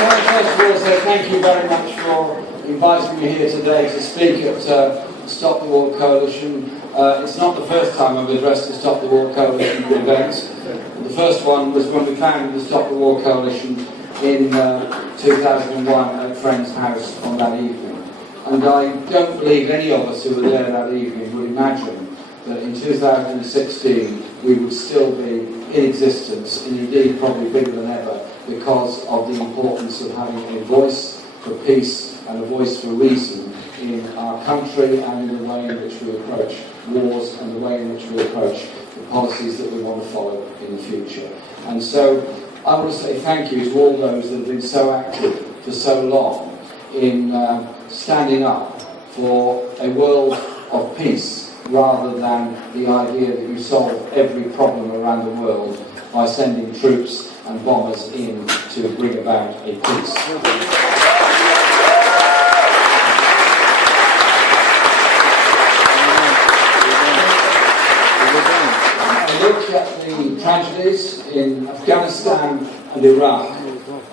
Can I first of all say thank you very much for inviting me here today to speak at Stop the War Coalition. It's not the first time I've addressed the Stop the War Coalition event. The first one was when we founded the Stop the War Coalition in 2001 at Friend's house on that evening. And I don't believe any of us who were there that evening would imagine that in 2016 we would still be in existence, and indeed probably bigger than ever, because of the importance of having a voice for peace and a voice for reason in our country and in the way in which we approach wars and the way in which we approach the policies that we want to follow in the future. And so I want to say thank you to all those that have been so active for so long in standing up for a world of peace rather than the idea that you solve every problem around the world by sending troops and bombers in to bring about a peace. I looked at the tragedies in Afghanistan and Iraq,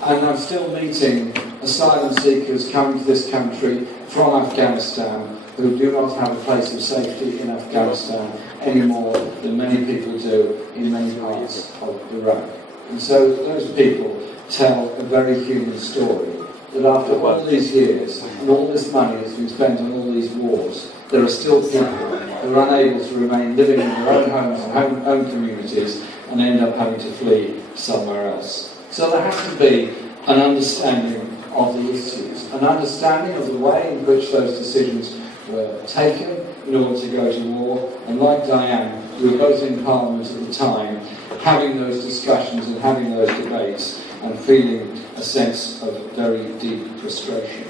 and I'm still meeting asylum seekers coming to this country from Afghanistan who do not have a place of safety in Afghanistan any more than many people do in many parts of Iraq. And so those people tell a very human story, that after all these years and all this money that's been spent on all these wars, there are still people who are unable to remain living in their own homes and own communities and end up having to flee somewhere else. So there has to be an understanding of the issues, an understanding of the way in which those decisions were taken in order to go to war. And like Diane, we were both in Parliament at the time, having those discussions and having those debates and feeling a sense of very deep frustration.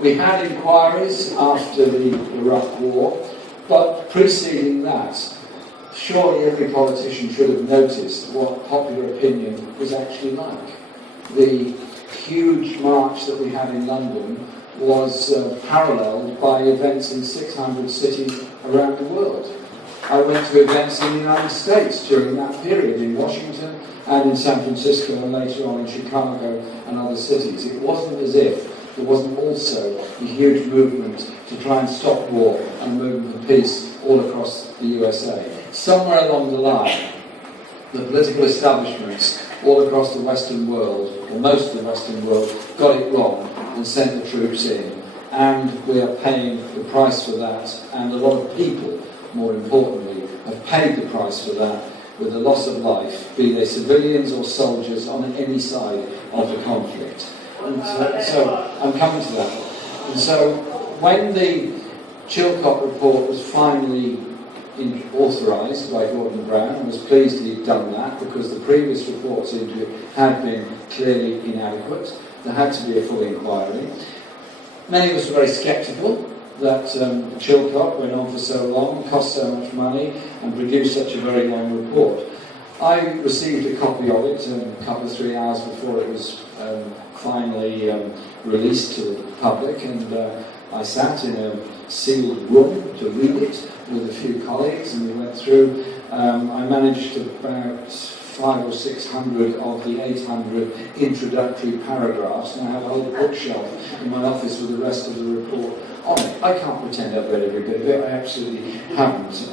We had inquiries after the Iraq War, but preceding that, surely every politician should have noticed what popular opinion was actually like. The huge march that we had in London was paralleled by events in 600 cities around the world. I went to events in the United States during that period, in Washington and in San Francisco and later on in Chicago and other cities. It wasn't as if there wasn't also a huge movement to try and stop war and movement for peace all across the USA. Somewhere along the line, the political establishments all across the Western world, or most of the Western world, got it wrong and sent the troops in. And we are paying the price for that, and a lot of people, more importantly, have paid the price for that with the loss of life, be they civilians or soldiers on any side of the conflict. And so I'm coming to that. And so when the Chilcot report was finally authorised by Gordon Brown, I was pleased he'd done that because the previous reports into it had been clearly inadequate. There had to be a full inquiry. Many of us were very sceptical that Chilcot went on for so long, cost so much money, and produced such a very long report. I received a copy of it a couple of 3 hours before it was finally released to the public, and I sat in a sealed room to read it with a few colleagues, and we went through. I managed about 500 or 600 of the 800 introductory paragraphs, and I have a whole bookshelf in my office with the rest of the report on it. I can't pretend I've read every bit of it, I absolutely haven't.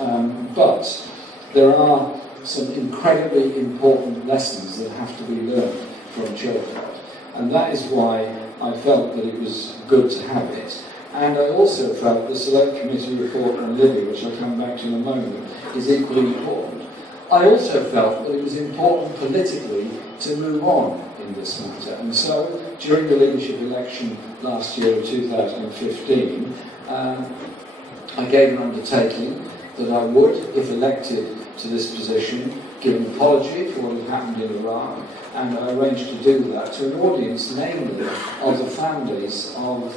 But there are some incredibly important lessons that have to be learned from Chilcot, and that is why I felt that it was good to have it. And I also felt the Select Committee report on Libya, which I'll come back to in a moment, is equally important. I also felt that it was important politically to move on in this matter. And so, during the leadership election last year of 2015, I gave an undertaking that I would, if elected to this position, give an apology for what had happened in Iraq, and I arranged to do that to an audience, namely of the families of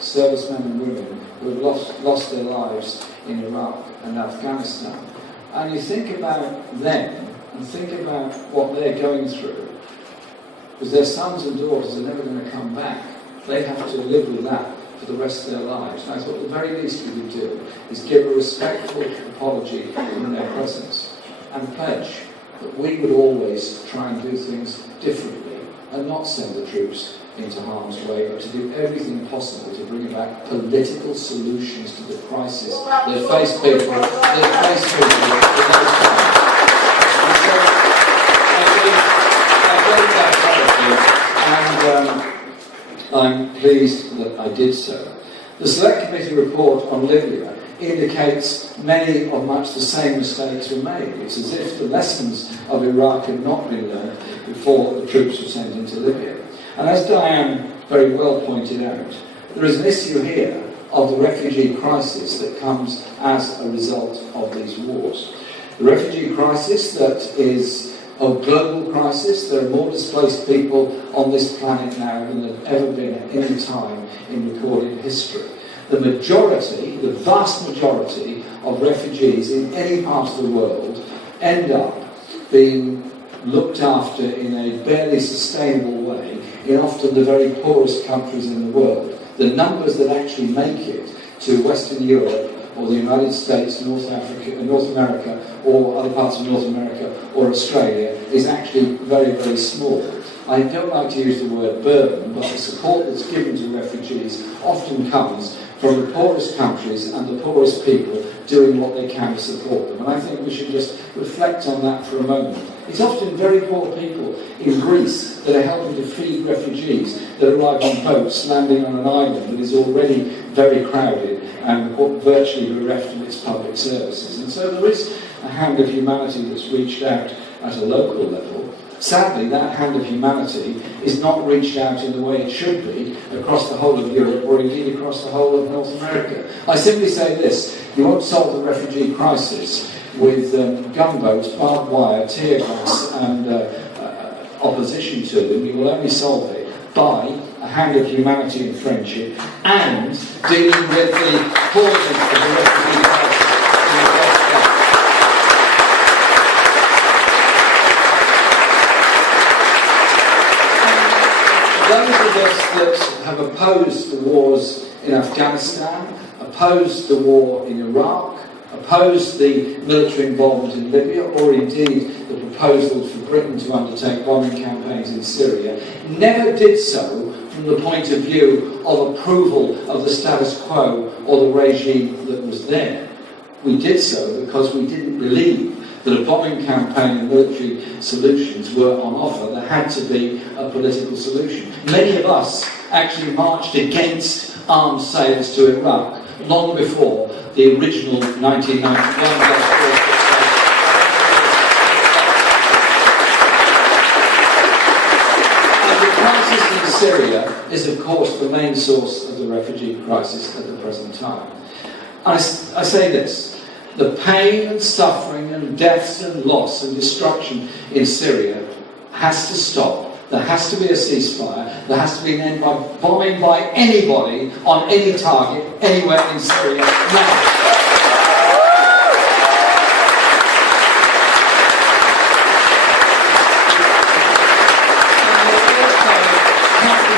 servicemen and women who had lost their lives in Iraq and Afghanistan. And you think about them, and think about what they're going through, because their sons and daughters are never going to come back. They have to live with that for the rest of their lives. And I thought the very least we could do is give a respectful apology in their presence, and pledge that we would always try and do things differently and not send the troops into harm's way, but to do everything possible to bring about political solutions to the crisis that face people in those times. And I'm pleased that I did so. The Select Committee report on Libya indicates many of much the same mistakes were made. It's as if the lessons of Iraq had not been learned before the troops were sent into Libya. And as Diane very well pointed out, there is an issue here of the refugee crisis that comes as a result of these wars. The refugee crisis that is a global crisis. There are more displaced people on this planet now than there have ever been at any time in recorded history. The majority, the vast majority of refugees in any part of the world end up being looked after in a barely sustainable way in often the very poorest countries in the world. The numbers that actually make it to Western Europe or the United States, North America, or other parts of North America or Australia is actually very, very small. I don't like to use the word burden, but the support that's given to refugees often comes from the poorest countries and the poorest people doing what they can to support them. And I think we should just reflect on that for a moment. It's often very poor people in Greece that are helping to feed refugees that arrive on boats landing on an island that is already very crowded and virtually bereft of its public services. And so there is a hand of humanity that's reached out at a local level. Sadly, that hand of humanity is not reached out in the way it should be across the whole of Europe or indeed across the whole of North America. I simply say this: you won't solve the refugee crisis with gunboats, barbed wire, tear gas and opposition to them. You will only solve it by a hand of humanity and friendship and dealing with the causes of the refugee crisis in the first place. Those of us that have opposed the wars in Afghanistan, opposed the war in Iraq, opposed the military involvement in Libya, or indeed the proposal for Britain to undertake bombing campaigns in Syria, never did so from the point of view of approval of the status quo or the regime that was there. We did so because we didn't believe that a bombing campaign and military solutions were on offer. There had to be a political solution. Many of us actually marched against arms sales to Iraq long before the original 1991 And the crisis in Syria is, of course, the main source of the refugee crisis at the present time. I say this: the pain and suffering and deaths and loss and destruction in Syria has to stop. There has to be a ceasefire. There has to be an end by bombing by anybody on any target anywhere in Syria now.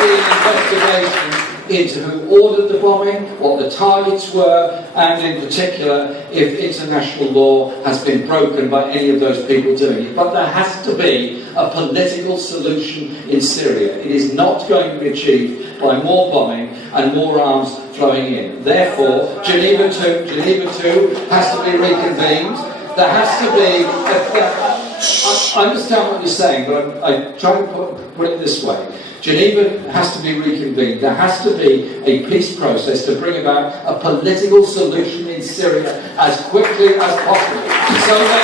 Investigation into who ordered the bombing, what the targets were, and in particular if international law has been broken by any of those people doing it. But there has to be a political solution in Syria. It is not going to be achieved by more bombing and more arms flowing in. Therefore, Geneva 2 has to be reconvened. There has to be... I understand what you're saying, but I try to put it this way. Geneva has to be reconvened. There has to be a peace process to bring about a political solution in Syria as quickly as possible. So that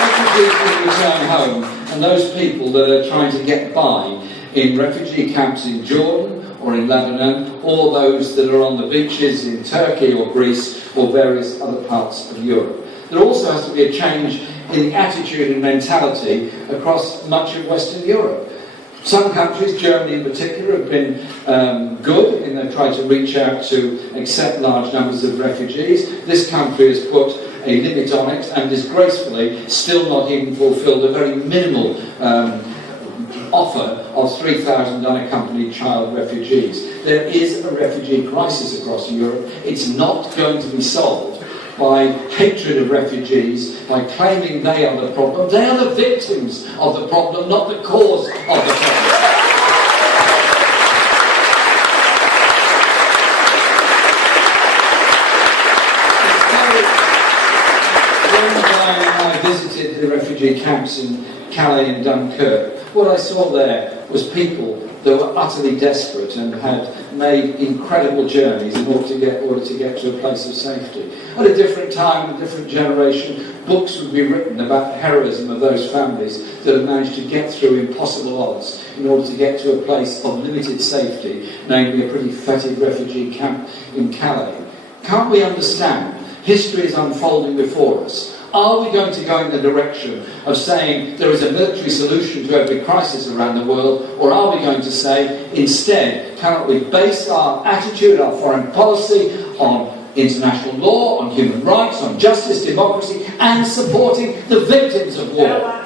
refugees can return home, and those people that are trying to get by in refugee camps in Jordan or in Lebanon, or those that are on the beaches in Turkey or Greece or various other parts of Europe. There also has to be a change in the attitude and mentality across much of Western Europe. Some countries, Germany in particular, have been good in their try to reach out to accept large numbers of refugees. This country has put a limit on it and disgracefully still not even fulfilled a very minimal offer of 3,000 unaccompanied child refugees. There is a refugee crisis across Europe. It's not going to be solved by hatred of refugees, by claiming they are the problem. They are the victims of the problem, not the cause of the problem. When I visited the refugee camps in Calais and Dunkirk, what I saw there was people that were utterly desperate and had made incredible journeys in order to get to a place of safety. At a different time, a different generation, books would be written about the heroism of those families that have managed to get through impossible odds in order to get to a place of limited safety, namely a pretty fetid refugee camp in Calais. Can't we understand? History is unfolding before us. Are we going to go in the direction of saying there is a military solution to every crisis around the world, or are we going to say, instead, cannot we base our attitude, our foreign policy, on international law, on human rights, on justice, democracy, and supporting the victims of war?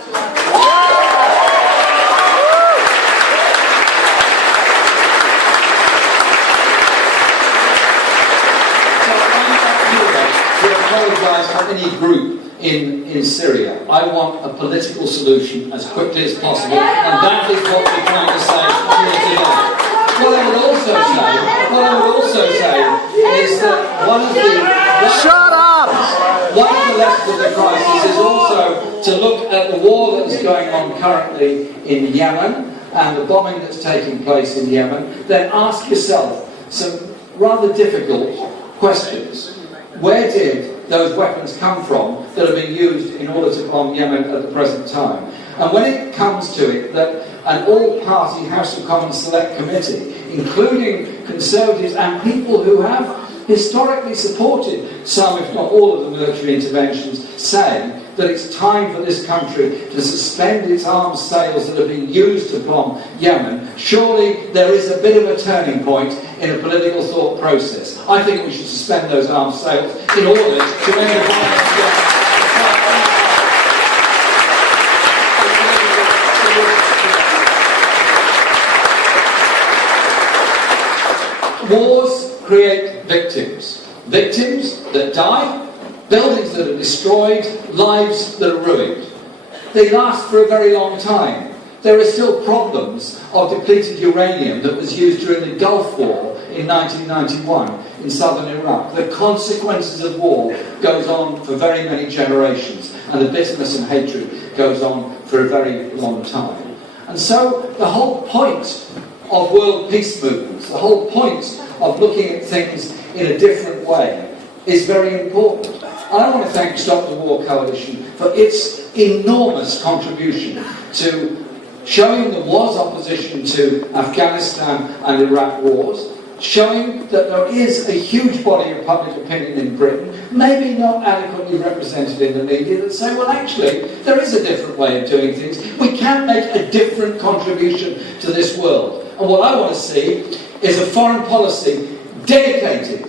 Any group in Syria. I want a political solution as quickly as possible, and that is what we're trying to say here today. What I would also say is that one of the lessons of the crisis is also to look at the war that is going on currently in Yemen and the bombing that's taking place in Yemen. Then ask yourself some rather difficult questions. Where did those weapons come from that are being used in order to bomb Yemen at the present time? And when it comes to it, that an all-party House of Commons Select Committee, including Conservatives and people who have historically supported some, if not all, of the military interventions, say that it's time for this country to suspend its arms sales that are being used to bomb Yemen, surely there is a bit of a turning point in a political thought process. I think we should suspend those arms sales in order to make a violence. Wars create victims. Victims that die, buildings that are destroyed, lives that are ruined. They last for a very long time. There are still problems of depleted uranium that was used during the Gulf War in 1991 in southern Iraq. The consequences of war goes on for very many generations, and the bitterness and hatred goes on for a very long time. And so the whole point of world peace movements, the whole point of looking at things in a different way is very important. I want to thank Stop the War Coalition for its enormous contribution to showing there was opposition to Afghanistan and Iraq wars, showing that there is a huge body of public opinion in Britain, maybe not adequately represented in the media, that say, well, actually, there is a different way of doing things. We can make a different contribution to this world. And what I want to see is a foreign policy dedicated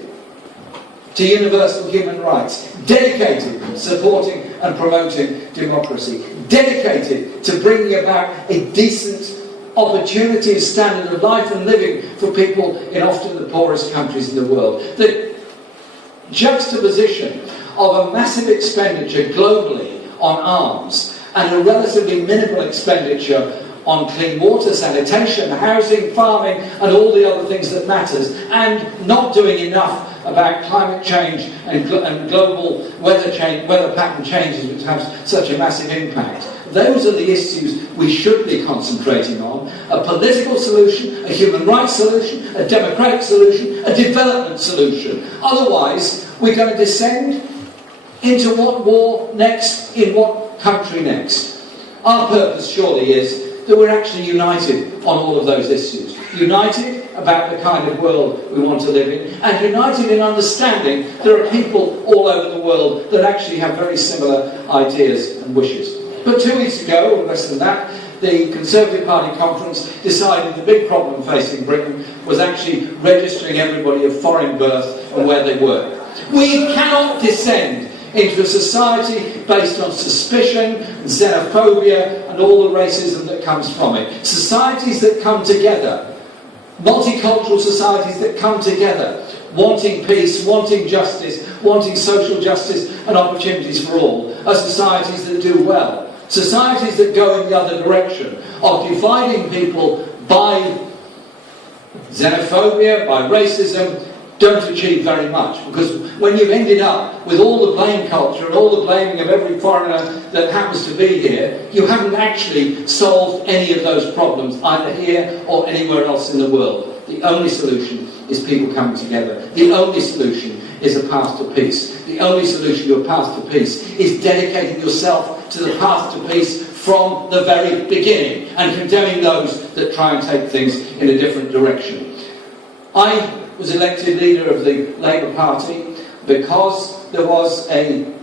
to universal human rights, dedicated to supporting and promoting democracy, dedicated to bringing about a decent opportunity and standard of life and living for people in often the poorest countries in the world. The juxtaposition of a massive expenditure globally on arms and a relatively minimal expenditure on clean water, sanitation, housing, farming, and all the other things that matters, and not doing enough about climate change and global weather pattern changes which have such a massive impact. Those are the issues we should be concentrating on. A political solution, a human rights solution, a democratic solution, a development solution. Otherwise, we're going to descend into what war next, in what country next. Our purpose surely is that we're actually united on all of those issues. United about the kind of world we want to live in, and united in understanding there are people all over the world that actually have very similar ideas and wishes. But 2 weeks ago, or less than that, the Conservative Party conference decided the big problem facing Britain was actually registering everybody of foreign birth and where they were. We cannot descend into a society based on suspicion and xenophobia and all the racism that comes from it. Societies that come together, multicultural societies that come together, wanting peace, wanting justice, wanting social justice and opportunities for all, are societies that do well. Societies that go in the other direction, of dividing people by xenophobia, by racism, don't achieve very much. Because when you've ended up with all the blame culture and all the blaming of every foreigner that happens to be here, you haven't actually solved any of those problems, either here or anywhere else in the world. The only solution is people coming together. The only solution is a path to peace. The only solution to a path to peace is dedicating yourself to the path to peace from the very beginning and condemning those that try and take things in a different direction. I was elected leader of the Labour Party because there was a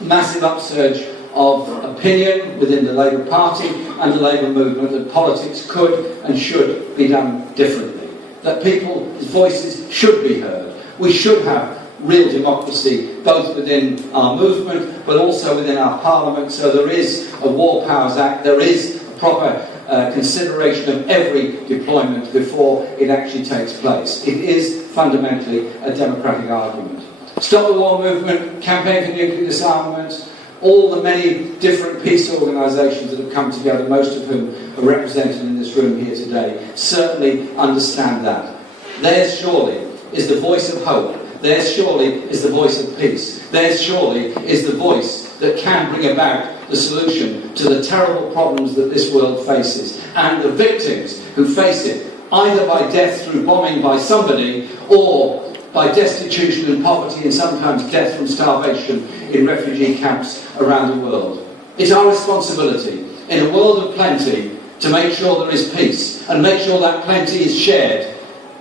massive upsurge of opinion within the Labour Party and the Labour movement that politics could and should be done differently. That people's voices should be heard. We should have real democracy, both within our movement but also within our parliament, so there is a War Powers Act, there is a proper consideration of every deployment before it actually takes place. It is fundamentally a democratic argument. Stop the War Movement, Campaign for Nuclear Disarmament, all the many different peace organisations that have come together, most of whom are represented in this room here today, certainly understand that. Theirs surely is the voice of hope. Theirs surely is the voice of peace. Theirs surely is the voice that can bring about the solution to the terrible problems that this world faces, and the victims who face it, either by death through bombing by somebody, or by destitution and poverty, and sometimes death from starvation in refugee camps around the world. It's our responsibility, in a world of plenty, to make sure there is peace, and make sure that plenty is shared,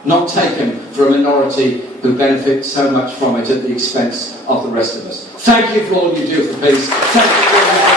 not taken for a minority who benefit so much from it at the expense of the rest of us. Thank you for all you do for peace. Thank you for all